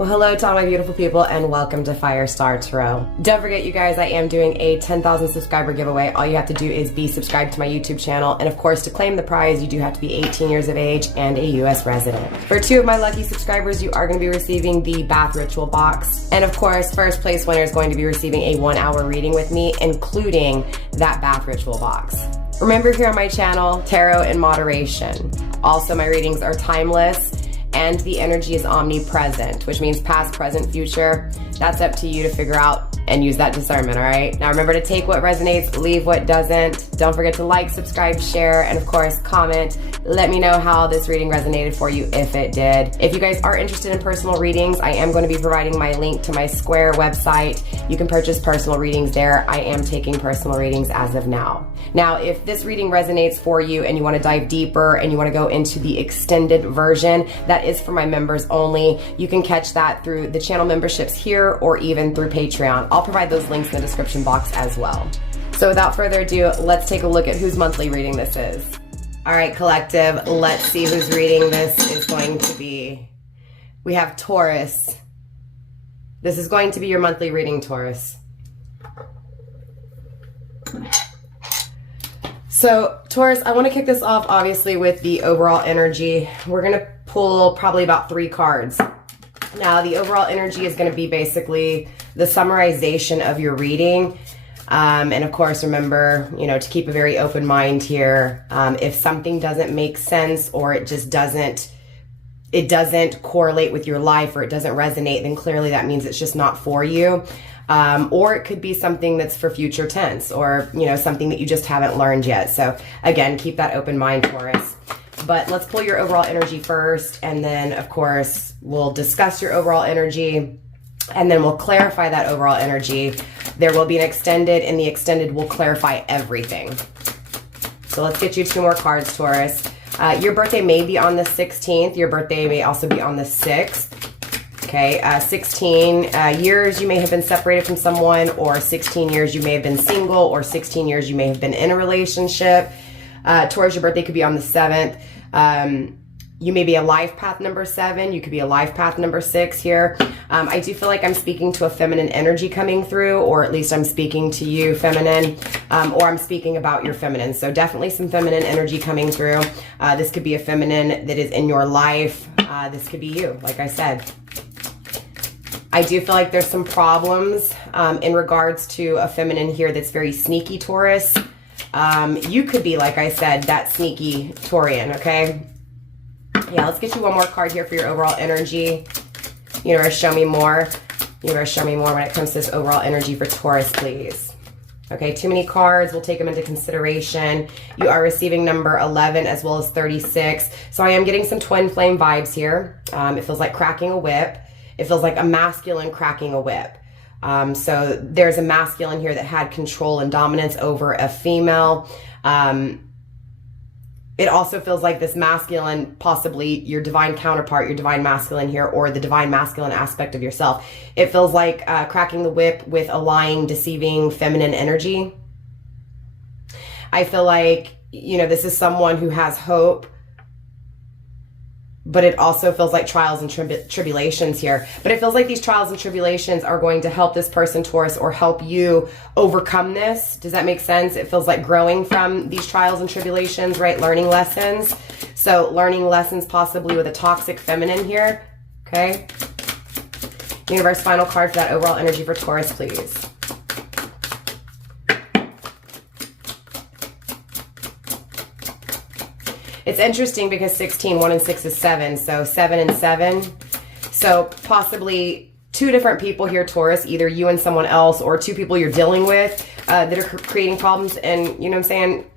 Well, hello to all my beautiful people and welcome to Firestar Tarot. Don't forget, you guys, I am doing a 10,000 subscriber giveaway. All you have to do is be subscribed to my YouTube channel. And of course, to claim the prize, you do have to be 18 years of age and a US resident. For 2 of my lucky subscribers, you are going to be receiving the bath ritual box. And of course, first place winner is going to be receiving a 1-hour reading with me, including that bath ritual box. Remember, here on my channel, tarot in moderation. Also, my readings are timeless and the energy is omnipresent, which means past, present, future. That's up to you to figure out and use that discernment, all right? Now remember to take what resonates, leave what doesn't. Don't forget to like, subscribe, share, and of course, comment. Let me know how this reading resonated for you if it did. If you guys are interested in personal readings, I am going to be providing my link to my Square website. You can purchase personal readings there. I am taking personal readings as of now. Now, if this reading resonates for you and you want to dive deeper and you want to go into the extended version, that is for my members only. You can catch that through the channel memberships here or even through Patreon. I'll provide those links in the description box as well. So without further ado, let's take a look at whose monthly reading this is. All right, collective, let's see whose reading this is going to be. We have Taurus. This is going to be your monthly reading, Taurus. So Taurus, I want to kick this off obviously with the overall energy. We're going to pull probably about 3 cards. Now the overall energy is going to be basically the summarization of your reading. And of course, remember, to keep a very open mind here. If something doesn't make sense or it just doesn't correlate with your life or it doesn't resonate, then clearly that means it's just not for you. Or it could be something that's for future tense or, something that you just haven't learned yet. So again, keep that open mind, Taurus. But let's pull your overall energy first. And then of course, we'll discuss your overall energy and then we'll clarify that overall energy. There will be an extended and the extended will clarify everything. So let's get you 2 more cards, Taurus. Your birthday may be on the 16th. Your birthday may also be on the 6th. Okay, 16 years you may have been separated from someone, or 16 years you may have been single, or 16 years you may have been in a relationship. Taurus, your birthday could be on the 7th. You may be a life path number 7. You could be a life path number 6 here. I do feel like I'm speaking to a feminine energy coming through, or at least I'm speaking to you, feminine, or I'm speaking about your feminine. So definitely some feminine energy coming through. This could be a feminine that is in your life. This could be you, like I said. I do feel like there's some problems in regards to a feminine here that's very sneaky, Taurus. You could be, like I said, that sneaky Taurian, okay? Yeah, let's get you 1 more card here for your overall energy. Universe, show me more. Universe, show me more when it comes to this overall energy for Taurus, please. Okay, too many cards. We'll take them into consideration. You are receiving number 11 as well as 36. So I am getting some twin flame vibes here. It feels like cracking a whip. It feels like a masculine cracking a whip. So there's a masculine here that had control and dominance over a female. It also feels like this masculine, possibly your divine counterpart, your divine masculine here, or the divine masculine aspect of yourself. It feels like cracking the whip with a lying, deceiving feminine energy. I feel like, this is someone who has hope, but it also feels like trials and tribulations here. But it feels like these trials and tribulations are going to help this person, Taurus, or help you overcome this. Does that make sense? It feels like growing from these trials and tribulations, right? Learning lessons. So learning lessons possibly with a toxic feminine here, okay? Universe, final card for that overall energy for Taurus, please. It's interesting because 16, 1 and 6 is 7. So 7 and 7. So possibly 2 different people here, Taurus, either you and someone else, or 2 people you're dealing with that are creating problems. And you know what I'm saying?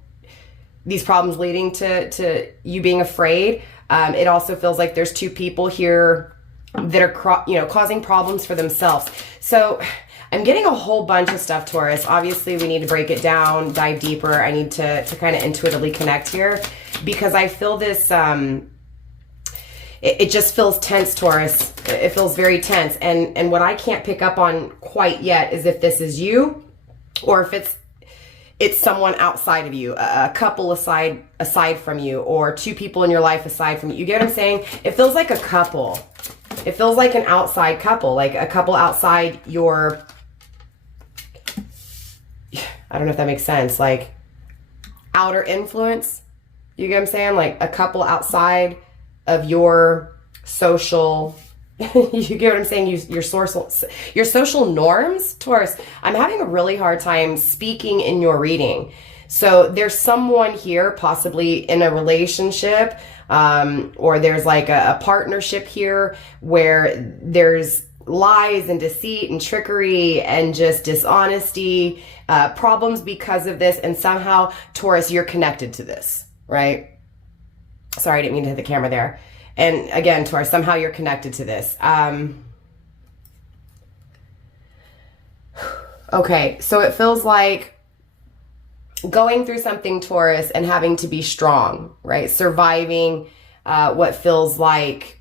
These problems leading to you being afraid. It also feels like there's 2 people here that are, causing problems for themselves. So I'm getting a whole bunch of stuff, Taurus. Obviously, we need to break it down, dive deeper. I need to kind of intuitively connect here because I feel this, it just feels tense, Taurus. It feels very tense. And what I can't pick up on quite yet is if this is you or if it's someone outside of you, a couple aside from you, or 2 people in your life aside from you. You get what I'm saying? It feels like a couple. It feels like an outside couple, like a couple outside your, I don't know if that makes sense, like outer influence. You get what I'm saying? Like a couple outside of your social, you get what I'm saying? Your social norms, Taurus. I'm having a really hard time speaking in your reading. So there's someone here possibly in a relationship, or there's like a partnership here where there's lies and deceit and trickery and just dishonesty, problems because of this. And somehow, Taurus, you're connected to this, right? Sorry, I didn't mean to hit the camera there. And again, Taurus, somehow you're connected to this. Okay, so it feels like going through something, Taurus, and having to be strong, right? Surviving what feels like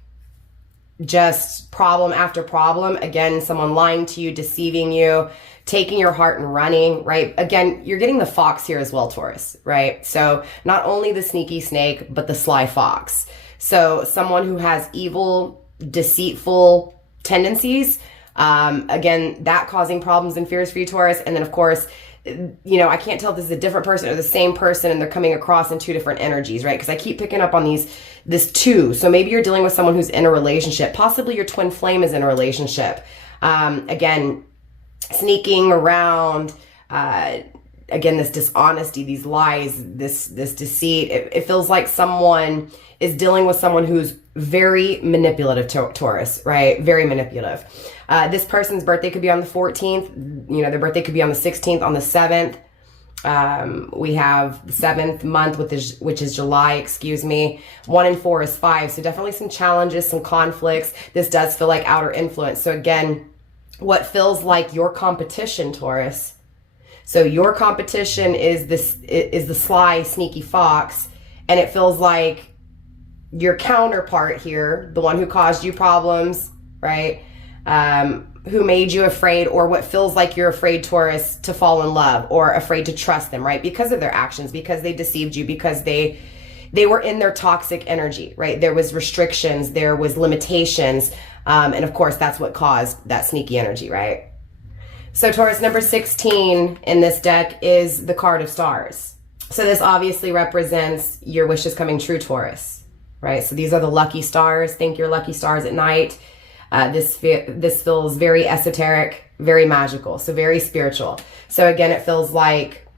just problem after problem. Again, someone lying to you, deceiving you, taking your heart and running, right? Again, you're getting the fox here as well, Taurus, right? So not only the sneaky snake, but the sly fox. So someone who has evil, deceitful tendencies, again, that causing problems and fears for you, Taurus. And then of course, you know, I can't tell if this is a different person or the same person and they're coming across in two different energies, right? Because I keep picking up on this two. So maybe you're dealing with someone who's in a relationship. Possibly your twin flame is in a relationship. Again, sneaking around, again, this dishonesty, these lies, this deceit. It feels like someone is dealing with someone who's very manipulative, Taurus, right? Very manipulative. This person's birthday could be on the 14th. You know, their birthday could be on the 16th, on the 7th. We have the 7th month, which is July, excuse me. 1 and 4 is 5. So definitely some challenges, some conflicts. This does feel like outer influence. So again, what feels like your competition, Taurus. So your competition is the sly, sneaky fox. And it feels like your counterpart here, the one who caused you problems, right? Who made you afraid, or what feels like you're afraid, Taurus, to fall in love or afraid to trust them, right? Because of their actions, because they deceived you, because they were in their toxic energy, right? There was restrictions, there was limitations. And of course, that's what caused that sneaky energy, right? So Taurus, number 16 in this deck is the card of stars. So this obviously represents your wishes coming true, Taurus, right? So these are the lucky stars. Think your lucky stars at night. This feels very esoteric, very magical, so very spiritual. So again, it feels like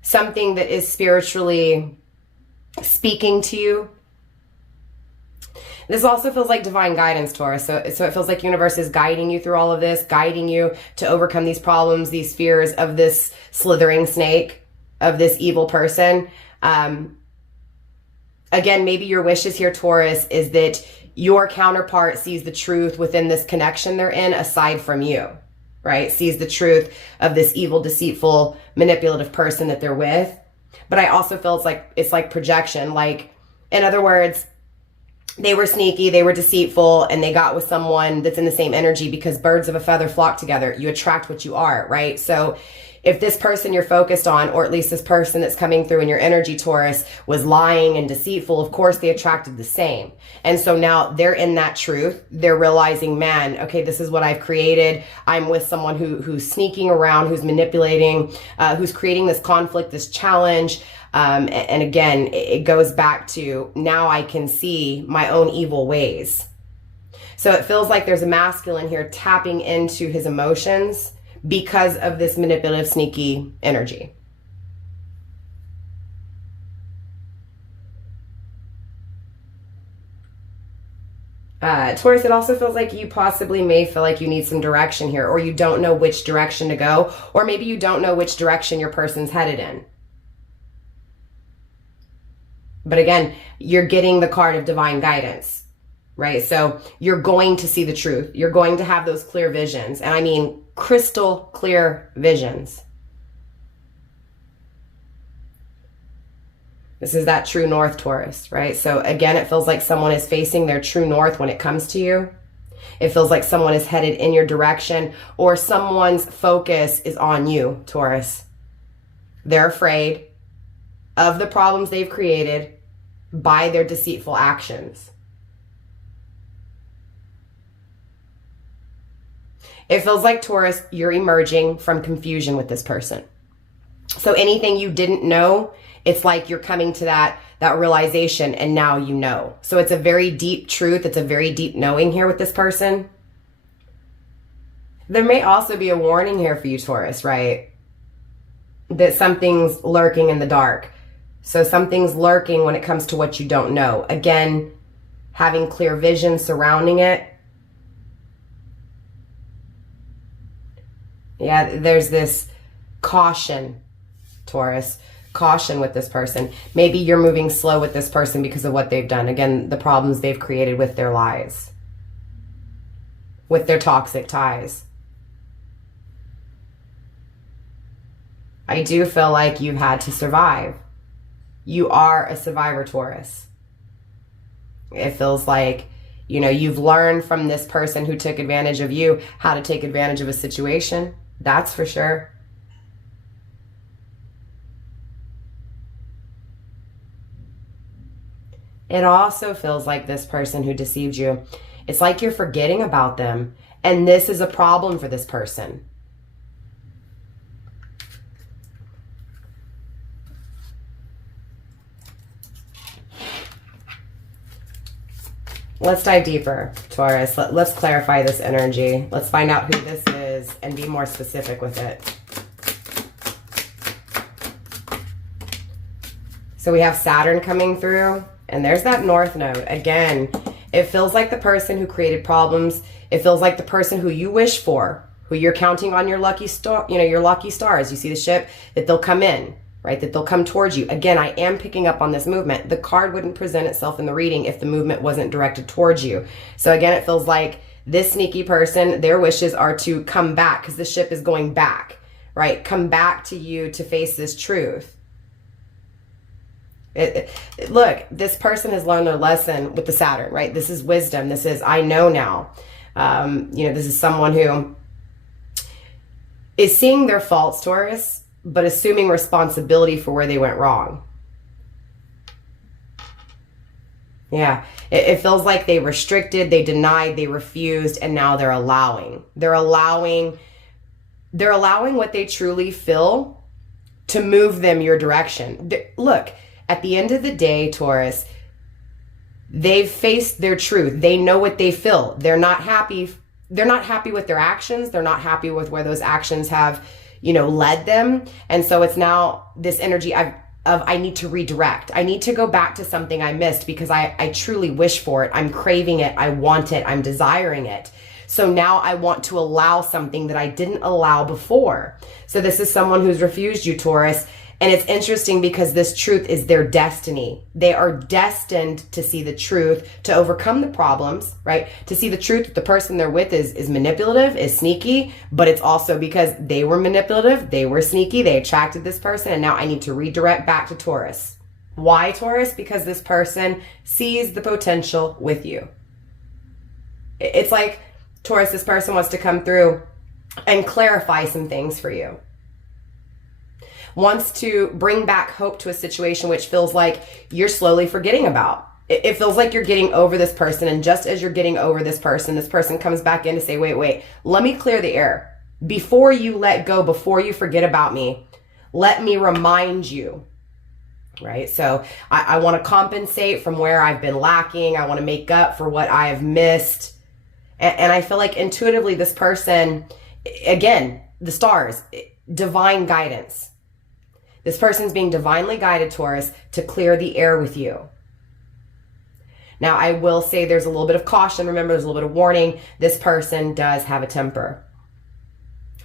something that is spiritually speaking to you. This also feels like divine guidance, Taurus. So it feels like universe is guiding you through all of this, guiding you to overcome these problems, these fears of this slithering snake, of this evil person. Again, maybe your wishes here, Taurus, is that your counterpart sees the truth within this connection they're in aside from you, right? Sees the truth of this evil, deceitful, manipulative person that they're with. But I also feel it's like projection. Like, in other words, they were sneaky, they were deceitful, and they got with someone that's in the same energy, because birds of a feather flock together. You attract what you are, right? So if this person you're focused on, or at least this person that's coming through in your energy, Taurus, was lying and deceitful, of course they attracted the same. And so now they're in that truth. They're realizing, man, okay, this is what I've created. I'm with someone who's sneaking around, who's manipulating, who's creating this conflict, this challenge. And again, it goes back to, now I can see my own evil ways. So it feels like there's a masculine here tapping into his emotions because of this manipulative, sneaky energy. Taurus, it also feels like you possibly may feel like you need some direction here, or you don't know which direction to go, or maybe you don't know which direction your person's headed in. But again, you're getting the card of divine guidance, right? So you're going to see the truth. You're going to have those clear visions. And I mean crystal clear visions. This is that true north, Taurus, right? So again, it feels like someone is facing their true north when it comes to you. It feels like someone is headed in your direction, or someone's focus is on you, Taurus. They're afraid of the problems they've created by their deceitful actions. It feels like, Taurus, you're emerging from confusion with this person. So anything you didn't know, it's like you're coming to that realization, and now you know. So it's a very deep truth. It's a very deep knowing here with this person. There may also be a warning here for you, Taurus, right? That something's lurking in the dark. So something's lurking when it comes to what you don't know. Again, having clear vision surrounding it. Yeah, there's this caution, Taurus. Caution with this person. Maybe you're moving slow with this person because of what they've done. Again, the problems they've created with their lies, with their toxic ties. I do feel like you've had to survive. You are a survivor, Taurus. It feels like, you know, you've learned from this person who took advantage of you how to take advantage of a situation. That's for sure. It also feels like this person who deceived you, it's like you're forgetting about them. And this is a problem for this person. Let's dive deeper, Taurus. Let's clarify this energy. Let's find out who this is and be more specific with it. So we have Saturn coming through, and there's that North Node. Again, it feels like the person who created problems. It feels like the person who you wish for, who you're counting on your lucky star, you know, your lucky stars. You see the ship, that they'll come in, right? That they'll come towards you. Again, I am picking up on this movement. The card wouldn't present itself in the reading if the movement wasn't directed towards you. So again, it feels like this sneaky person, their wishes are to come back because the ship is going back, right? Come back to you to face this truth. Look, this person has learned their lesson with the Saturn, right? This is wisdom. This is, I know now. You know, this is someone who is seeing their faults, Taurus, but assuming responsibility for where they went wrong. Yeah, it feels like they restricted, they denied, they refused, and now they're allowing. They're allowing what they truly feel to move them your direction. Look, at the end of the day, Taurus, they've faced their truth. They know what they feel. They're not happy. They're not happy with their actions. They're not happy with where those actions have, you know, led them. And so it's now this energy of I need to redirect. I need to go back to something I missed because I truly wish for it. I'm craving it. I want it. I'm desiring it. So now I want to allow something that I didn't allow before. So this is someone who's refused you, Taurus. And it's interesting because this truth is their destiny. They are destined to see the truth, to overcome the problems, right? To see the truth that the person they're with is manipulative, is sneaky, but it's also because they were manipulative, they were sneaky, they attracted this person, and now I need to redirect back to Taurus. Why, Taurus? Because this person sees the potential with you. It's like, Taurus, this person wants to come through and clarify some things for you. Wants to bring back hope to a situation which feels like you're slowly forgetting about. It feels like you're getting over this person, and just as you're getting over this person comes back in to say, wait, let me clear the air. Before you let go, before you forget about me, let me remind you, right? So I want to compensate from where I've been lacking. I want to make up for what I have missed. And I feel like intuitively this person, again, the stars, divine guidance. This person's being divinely guided, Taurus, to clear the air with you. Now, I will say there's a little bit of caution. Remember, there's a little bit of warning. This person does have a temper.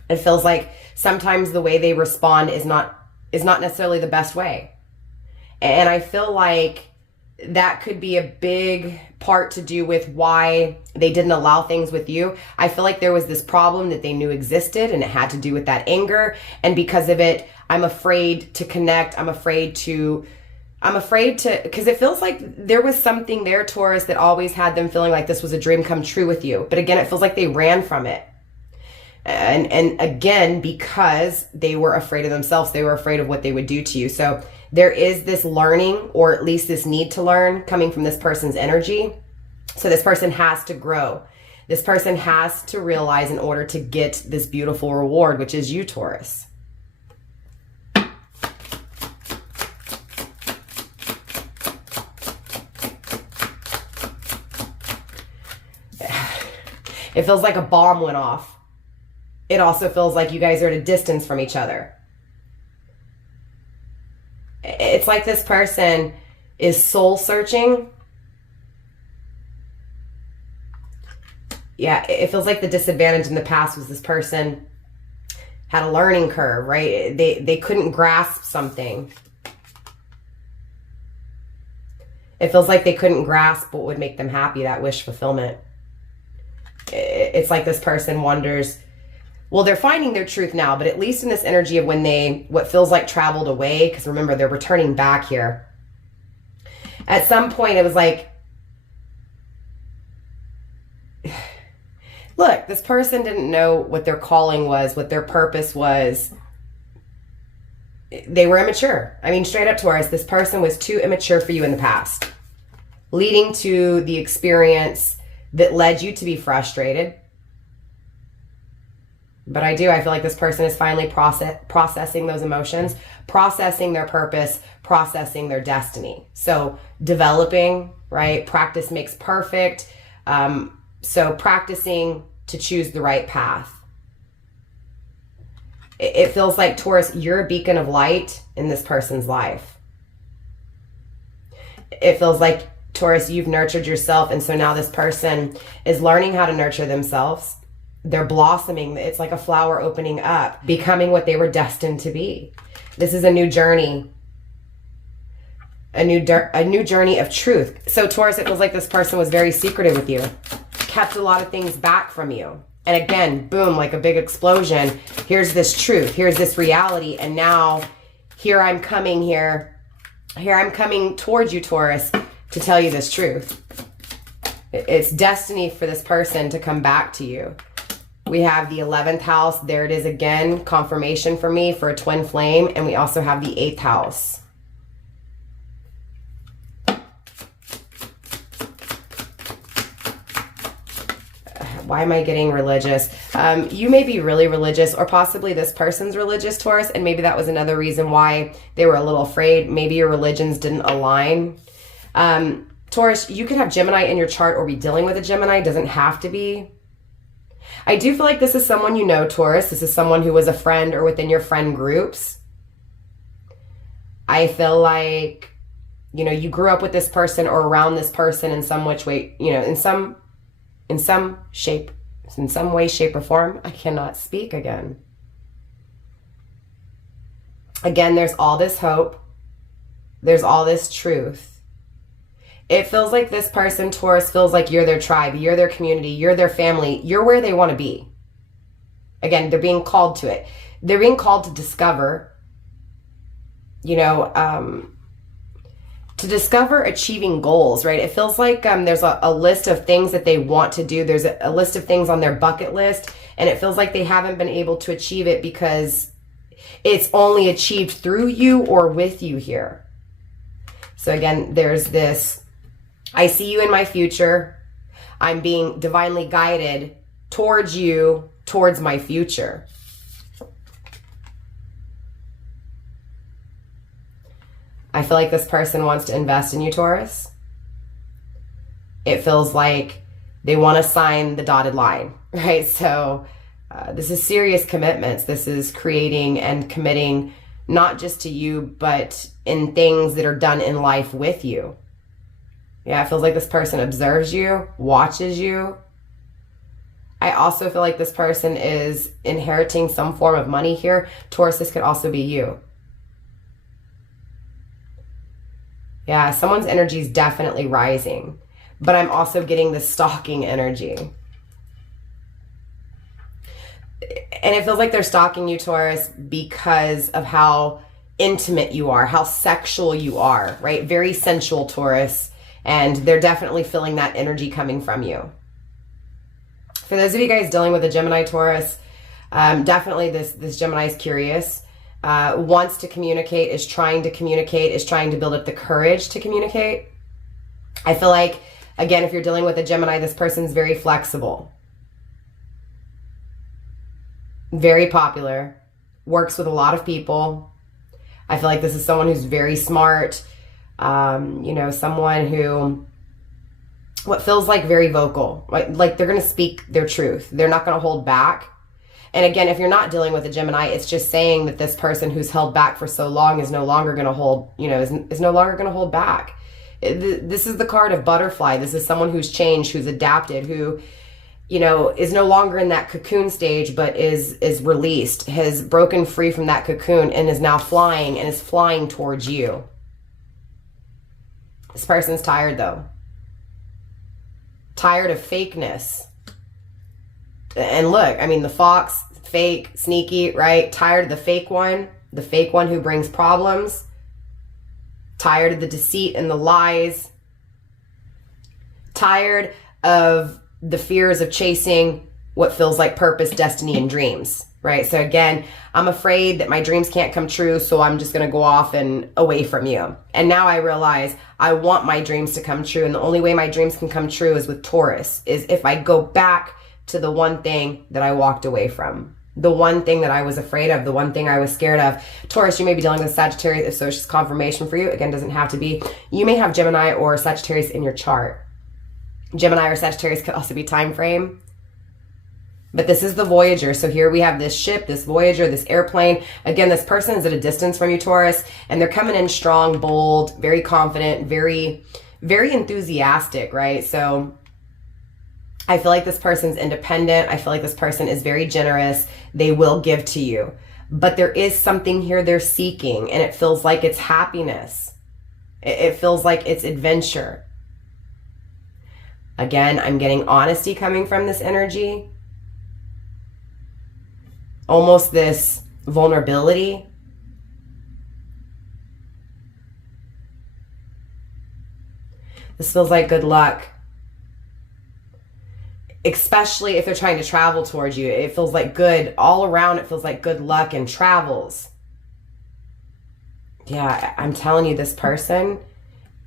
It feels like sometimes the way they respond is not necessarily the best way. And I feel like that could be a big part to do with why they didn't allow things with you. I feel like there was this problem that they knew existed, and it had to do with that anger. And because of it, I'm afraid to connect. I'm afraid to, because it feels like there was something there, Taurus, that always had them feeling like this was a dream come true with you. But again, it feels like they ran from it. And again, because they were afraid of themselves, they were afraid of what they would do to you. So there is this learning, or at least this need to learn, coming from this person's energy. So this person has to grow. This person has to realize in order to get this beautiful reward, which is you, Taurus. It feels like a bomb went off. It also feels like you guys are at a distance from each other. It's like this person is soul searching. Yeah, it feels like the disadvantage in the past was this person had a learning curve, right? They couldn't grasp something. It feels like they couldn't grasp what would make them happy, that wish fulfillment. It's like this person wonders, well, they're finding their truth now, but at least in this energy of when they, what feels like traveled away, because remember, they're returning back here. At some point, it was like, look, this person didn't know what their calling was, what their purpose was. They were immature. I mean, straight up, Taurus, this person was too immature for you in the past, leading to the experience that led you to be frustrated. But I feel like this person is finally processing those emotions, processing their purpose, processing their destiny. So developing, right? Practice makes perfect. So practicing to choose the right path. It feels like, Taurus, you're a beacon of light in this person's life. It feels like, Taurus, you've nurtured yourself, and so now this person is learning how to nurture themselves. They're blossoming. It's like a flower opening up, becoming what they were destined to be. This is a new journey. A new journey of truth. So, Taurus, it feels like this person was very secretive with you, kept a lot of things back from you. And again, boom, like a big explosion. Here's this truth. Here's this reality. And now here I'm coming towards you, Taurus, to tell you this truth. It's destiny for this person to come back to you. We have the 11th house. There it is again. Confirmation for me for a twin flame. And we also have the 8th house. Why am I getting religious? You may be really religious, or possibly this person's religious, Taurus, and maybe that was another reason why they were a little afraid. Maybe your religions didn't align. Taurus, you could have Gemini in your chart or be dealing with a Gemini. It doesn't have to be. I do feel like this is someone you know, Taurus. This is someone who was a friend or within your friend groups. I feel like, you know, you grew up with this person or around this person in some which way, you know, in some way, shape, or form. I cannot speak again. Again, there's all this hope. There's all this truth. It feels like this person, Taurus, feels like you're their tribe, you're their community, you're their family, you're where they want to be. Again, they're being called to it. They're being called to discover, you know, to discover achieving goals, right? It feels like there's a list of things that they want to do. There's a list of things on their bucket list, and it feels like they haven't been able to achieve it because it's only achieved through you or with you here. So again, there's this, I see you in my future. I'm being divinely guided towards you, towards my future. I feel like this person wants to invest in you, Taurus. It feels like they want to sign the dotted line, right? So this is serious commitments. This is creating and committing not just to you, but in things that are done in life with you. Yeah, it feels like this person observes you, watches you. I also feel like this person is inheriting some form of money here. Taurus, this could also be you. Yeah, someone's energy is definitely rising, but I'm also getting the stalking energy. And it feels like they're stalking you, Taurus, because of how intimate you are, how sexual you are, right? Very sensual, Taurus. And they're definitely feeling that energy coming from you. For those of you guys dealing with a Gemini, Taurus, definitely this Gemini is curious, wants to communicate, is trying to build up the courage to communicate. I feel like, again, if you're dealing with a Gemini, this person's very flexible. very popular, works with a lot of people. I feel like this is someone who's very smart, you know, someone who, what feels like very vocal, like they're going to speak their truth. They're not going to hold back. And again, if you're not dealing with a Gemini, it's just saying that this person who's held back for so long is no longer going to hold, you know, is no longer going to hold back. This is the card of butterfly. This is someone who's changed, who's adapted, who, you know, is no longer in that cocoon stage, but is released, has broken free from that cocoon and is now flying and is flying towards you. This person's tired though. Tired of fakeness. And look, I mean, the fox, fake, sneaky, right? Tired of the fake one who brings problems. Tired of the deceit and the lies. Tired of the fears of chasing what feels like purpose, destiny, and dreams, right? So again, I'm afraid that my dreams can't come true, so I'm just going to go off and away from you. And now I realize I want my dreams to come true, and the only way my dreams can come true is with Taurus, is if I go back to the one thing that I walked away from, the one thing that I was afraid of, the one thing I was scared of. Taurus, you may be dealing with Sagittarius, if so it's just confirmation for you. Again, doesn't have to be. You may have Gemini or Sagittarius in your chart. Gemini or Sagittarius could also be time frame. But this is the Voyager. So here we have this ship, this Voyager, this airplane. Again, this person is at a distance from you, Taurus, and they're coming in strong, bold, very confident, very, very enthusiastic, right? So I feel like this person's independent. I feel like this person is very generous. They will give to you. But there is something here they're seeking, and it feels like it's happiness. It feels like it's adventure. Again, I'm getting honesty coming from this energy. Almost this vulnerability. This feels like good luck. Especially if they're trying to travel towards you. It feels like good all around. It feels like good luck and travels. Yeah, I'm telling you, this person,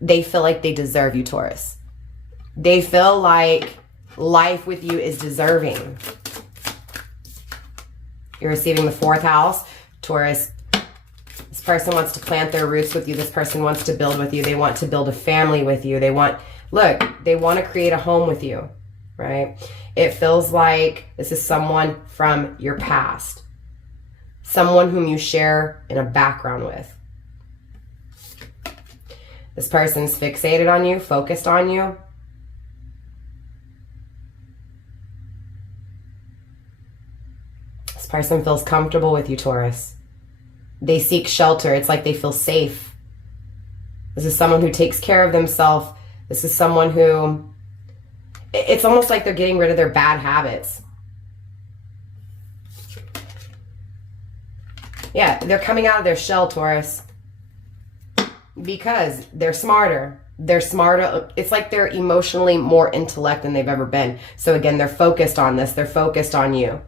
they feel like they deserve you, Taurus. They feel like life with you is deserving. You're receiving the 4th house, Taurus. This person wants to plant their roots with you. This person wants to build with you. They want to build a family with you. They want to create a home with you. Right? It feels like this is someone from your past. Someone whom you share in a background with. This person's fixated on you, focused on you. This person feels comfortable with you, Taurus. They seek shelter. It's like they feel safe. This is someone who takes care of themselves. This is someone who, it's almost like they're getting rid of their bad habits. Yeah, they're coming out of their shell, Taurus, because they're smarter. They're smarter. It's like they're emotionally more intellect than they've ever been. So again, they're focused on this. They're focused on you.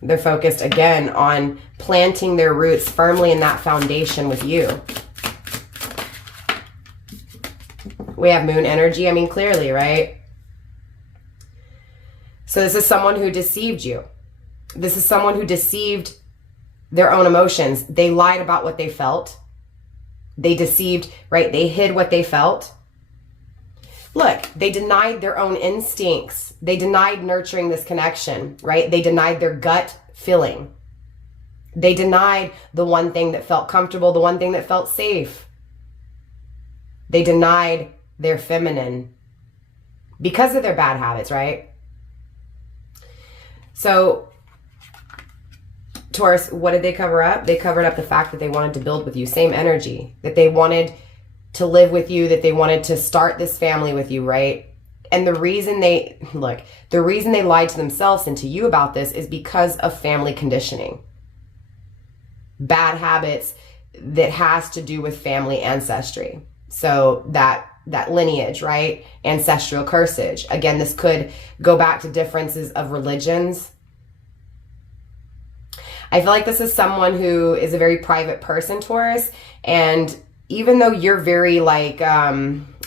They're focused, again, on planting their roots firmly in that foundation with you. We have moon energy. I mean, clearly, right? So this is someone who deceived you. This is someone who deceived their own emotions. They lied about what they felt. They deceived, right? They hid what they felt. Look, they denied their own instincts. They denied nurturing this connection, right? They denied their gut feeling. They denied the one thing that felt comfortable, the one thing that felt safe. They denied their feminine because of their bad habits, right? So, Taurus, what did they cover up? They covered up the fact that they wanted to build with you. Same energy. That they wanted to live with you, that they wanted to start this family with you, right? And the reason they lied to themselves and to you about this is because of family conditioning. Bad habits that has to do with family ancestry. So that lineage, right? Ancestral cursage. Again, this could go back to differences of religions. I feel like this is someone who is a very private person, Taurus, and even though you're very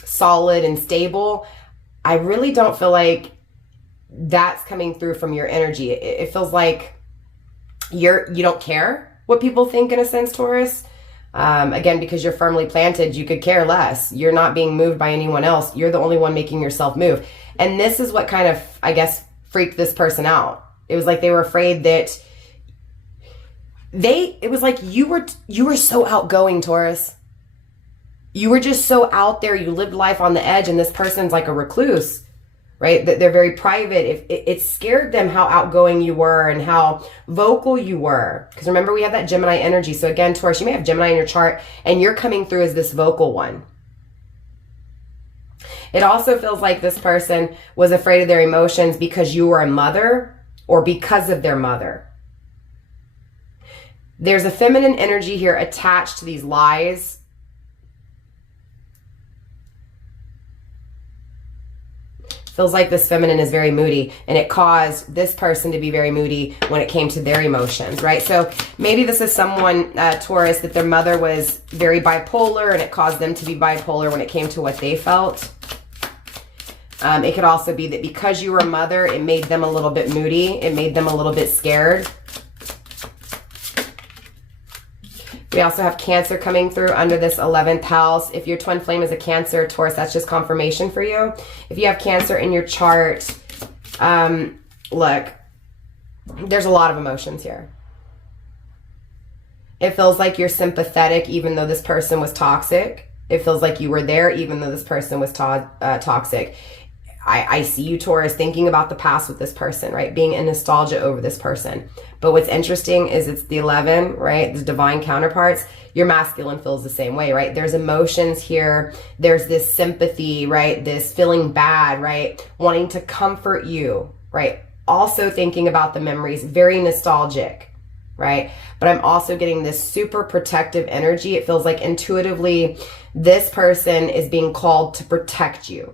solid and stable, I really don't feel like that's coming through from your energy. It feels like you don't care what people think in a sense, Taurus. Again, because you're firmly planted, you could care less. You're not being moved by anyone else. You're the only one making yourself move. And this is what kind of, I guess, freaked this person out. It was like they were afraid that it was like you were so outgoing, Taurus. You were just so out there. You lived life on the edge, and this person's like a recluse, right? That they're very private. It scared them how outgoing you were and how vocal you were. Because remember, we have that Gemini energy. So again, Taurus, you may have Gemini in your chart, and you're coming through as this vocal one. It also feels like this person was afraid of their emotions because you were a mother or because of their mother. There's a feminine energy here attached to these lies. Feels like this feminine is very moody, and it caused this person to be very moody when it came to their emotions, right? So maybe this is someone, Taurus, that their mother was very bipolar, and it caused them to be bipolar when it came to what they felt. It could also be that because you were a mother, it made them a little bit moody. It made them a little bit scared. We also have Cancer coming through under this 11th house. If your twin flame is a Cancer, Taurus, that's just confirmation for you. If you have Cancer in your chart, look, there's a lot of emotions here. It feels like you're sympathetic even though this person was toxic. It feels like you were there even though this person was toxic. I see you, Taurus, thinking about the past with this person, right? Being in nostalgia over this person. But what's interesting is it's the 11, right? The divine counterparts. Your masculine feels the same way, right? There's emotions here. There's this sympathy, right? This feeling bad, right? Wanting to comfort you, right? Also thinking about the memories, very nostalgic, right? But I'm also getting this super protective energy. It feels like intuitively this person is being called to protect you.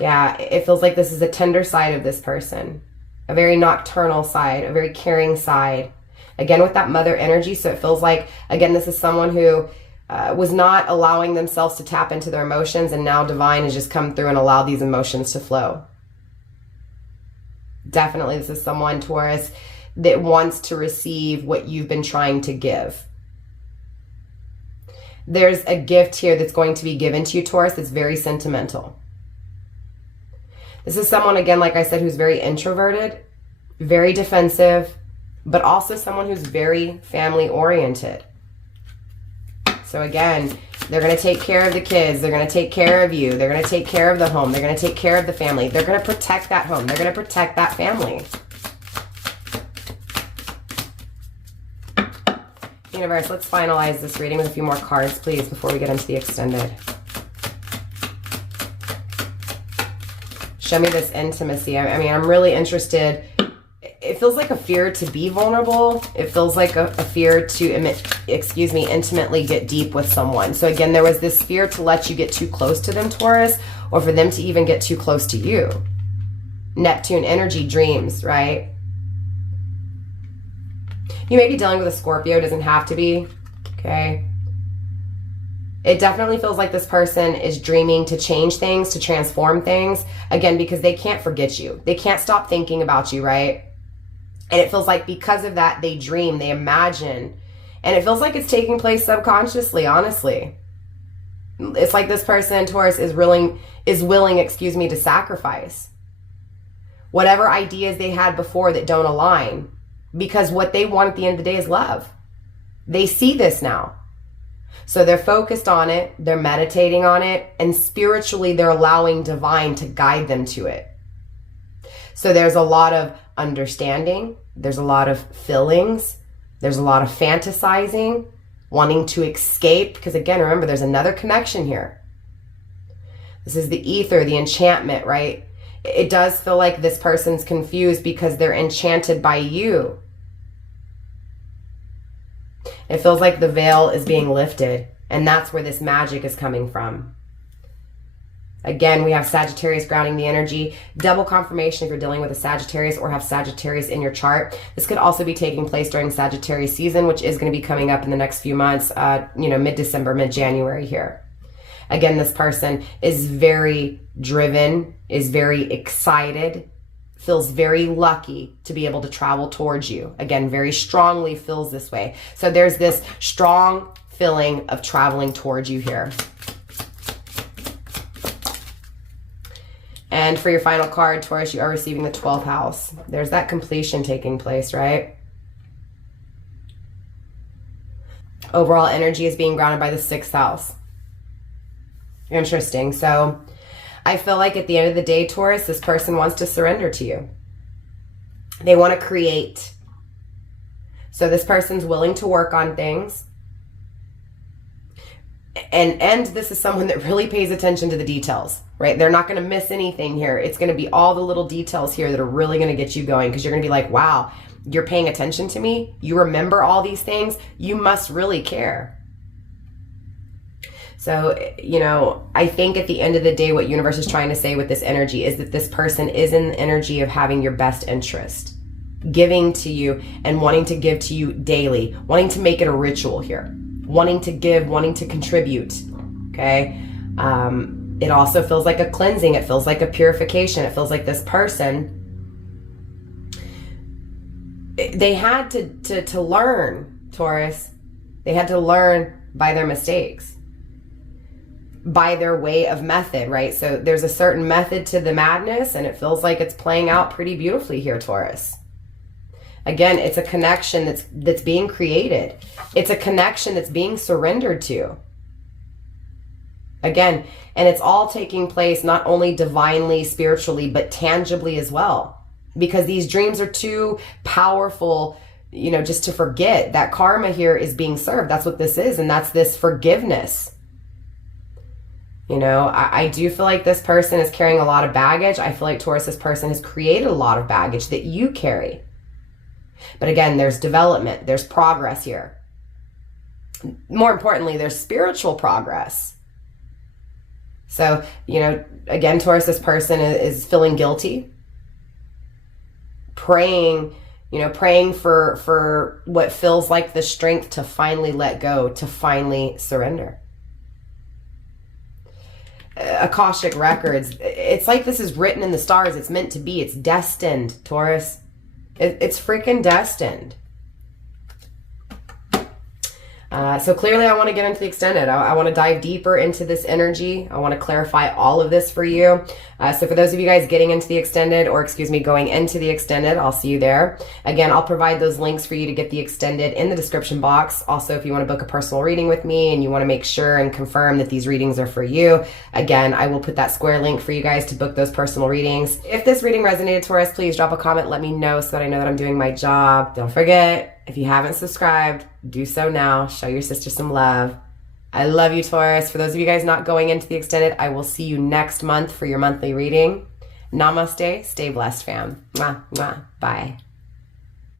Yeah, it feels like this is a tender side of this person, a very nocturnal side, a very caring side. Again, with that mother energy, so it feels like, again, this is someone who was not allowing themselves to tap into their emotions, and now divine has just come through and allowed these emotions to flow. Definitely, this is someone, Taurus, that wants to receive what you've been trying to give. There's a gift here that's going to be given to you, Taurus, that's very sentimental. This is someone, again, like I said, who's very introverted, very defensive, but also someone who's very family oriented. So again, they're going to take care of the kids. They're going to take care of you. They're going to take care of the home. They're going to take care of the family. They're going to protect that home. They're going to protect that family. Universe, let's finalize this reading with a few more cards, please, before we get into the extended. Show me this intimacy. I mean, I'm really interested. It feels like a fear to be vulnerable. It feels like a fear to, intimately get deep with someone. So again, there was this fear to let you get too close to them, Taurus, or for them to even get too close to you. Neptune energy, dreams, right? You may be dealing with a Scorpio. It doesn't have to be, okay? It definitely feels like this person is dreaming to change things, to transform things. Again, because they can't forget you. They can't stop thinking about you, right? And it feels like because of that, they dream, they imagine. And it feels like it's taking place subconsciously, honestly. It's like this person, Taurus, is willing, to sacrifice whatever ideas they had before that don't align. Because what they want at the end of the day is love. They see this now. So they're focused on it, they're meditating on it, and spiritually they're allowing divine to guide them to it. So there's a lot of understanding, there's a lot of feelings, there's a lot of fantasizing, wanting to escape, because again, remember, there's another connection here. This is the ether, the enchantment, right? It does feel like this person's confused because they're enchanted by you. It feels like the veil is being lifted, and that's where this magic is coming from. Again, we have Sagittarius grounding the energy. Double confirmation if you're dealing with a Sagittarius or have Sagittarius in your chart. This could also be taking place during Sagittarius season, which is going to be coming up in the next few months, mid-December, mid-January here. Again, this person is very driven, is very excited, feels very lucky to be able to travel towards you. Again, very strongly feels this way. So there's this strong feeling of traveling towards you here. And for your final card, Taurus, you are receiving the 12th house. There's that completion taking place, right? Overall energy is being grounded by the 6th house. Interesting. So I feel like at the end of the day, Taurus, this person wants to surrender to you. They want to create. So this person's willing to work on things. And this is someone that really pays attention to the details, right? They're not going to miss anything here. It's going to be all the little details here that are really going to get you going, because you're going to be like, wow, you're paying attention to me. You remember all these things. You must really care. So, I think at the end of the day, what universe is trying to say with this energy is that this person is in the energy of having your best interest, giving to you and wanting to give to you daily, wanting to make it a ritual here, wanting to give, wanting to contribute. Okay. It also feels like a cleansing. It feels like a purification. It feels like this person, they had to learn, Taurus. They had to learn by their mistakes, by their way of method, right? So there's a certain method to the madness, and it feels like it's playing out pretty beautifully here, Taurus. Again, it's a connection that's being created. It's a connection that's being surrendered to. Again, and it's all taking place not only divinely, spiritually, but tangibly as well. Because these dreams are too powerful, just to forget that karma here is being served. That's what this is, and that's this forgiveness. I do feel like this person is carrying a lot of baggage. I feel like, Taurus, this person has created a lot of baggage that you carry. But again, there's development, there's progress here. More importantly, there's spiritual progress. So, again, Taurus, this person is feeling guilty, praying for what feels like the strength to finally let go, to finally surrender. Akashic records, it's like this is written in the stars. It's meant to be. It's destined, Taurus. It's freaking destined. So clearly I want to get into the extended. I want to dive deeper into this energy. I want to clarify all of this for you. So for those of you guys getting into the extended, or going into the extended, I'll see you there. Again, I'll provide those links for you to get the extended in the description box. Also, if you want to book a personal reading with me and you want to make sure and confirm that these readings are for you, again, I will put that square link for you guys to book those personal readings. If this reading resonated, Taurus, please drop a comment. Let me know so that I know that I'm doing my job. Don't forget, if you haven't subscribed, do so now. Show your sister some love. I love you, Taurus. For those of you guys not going into the extended, I will see you next month for your monthly reading. Namaste. Stay blessed, fam. Mwah, mwah. Bye.